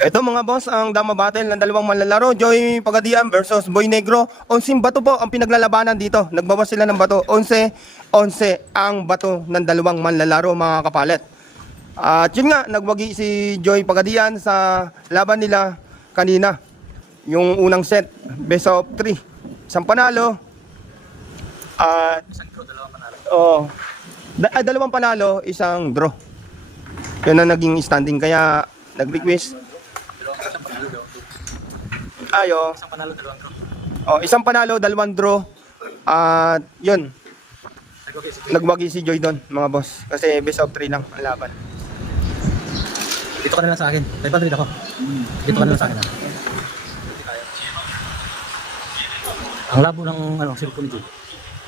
Ito mga boss, ang dama battle ng dalawang manlalaro, Joy Pagadian versus Boy Negro. 11 bato po ang pinaglalabanan dito. Nagbawas sila ng bato. 11 ang bato ng dalawang manlalaro mga kapalit. At yun nga, nagwagi si Joy Pagadian sa laban nila kanina. Yung unang set, best of 3. Isang panalo. At dalawang panalo, isang draw. Yun ang naging standing. Kaya nag-request. Ayo. Isang panalo, dalawang draw. Isang panalo, dalawang draw. At yun, nagwagi si Joy doon, mga boss. Kasi best of 3 lang ang laban. Dito ka na lang sa akin. 500 ako. Dito ka na lang sa akin. Ang labo ng cellphone ni Joy.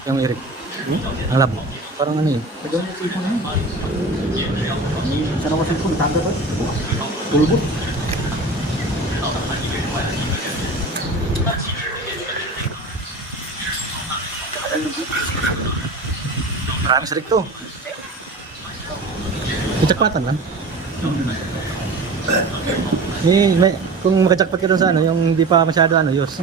Yung Eric. Ang labo. Parang ano yun. Pagawin mo cellphone na yun. Saan ako cellphone? Tanda ba? Tulbot. Marami sa rikto. Jackpotan lang. Kung makajackpot ka doon sa ano, yung hindi pa masyado ano, yos.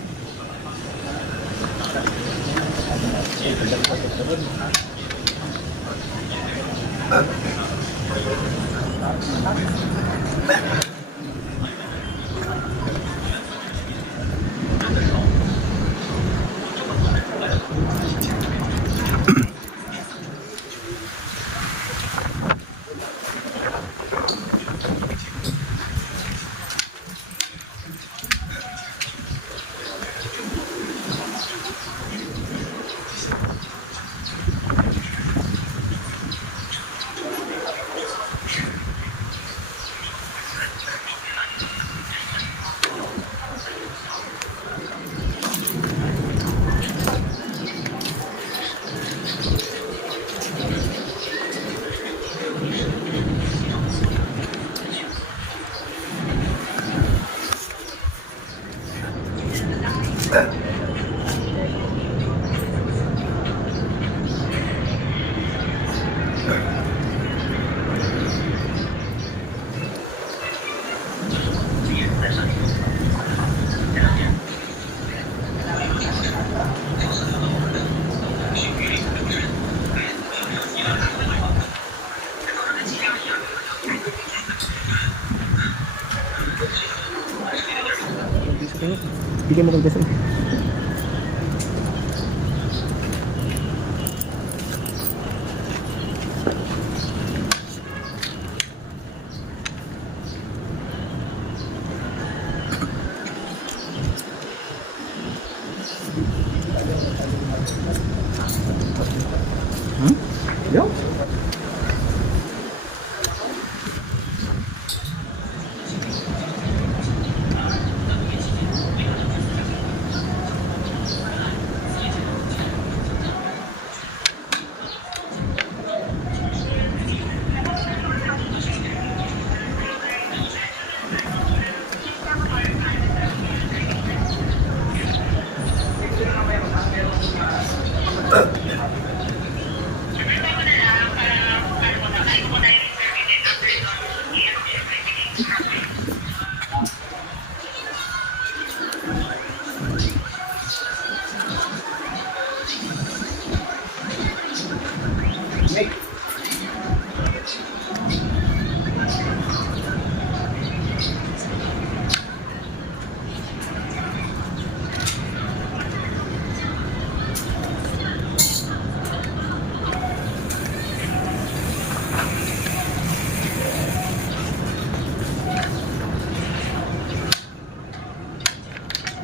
Bigyan mo kang desal. Yo.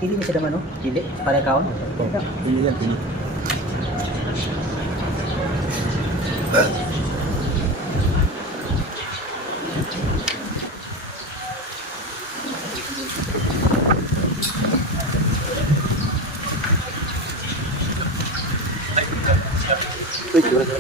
Hindi mo siya naman, no? Hindi? Para kaon? Hindi yan, hindi. Uy, dura.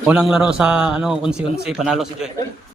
Unang laro sa ano, 11-11 panalo si Joy.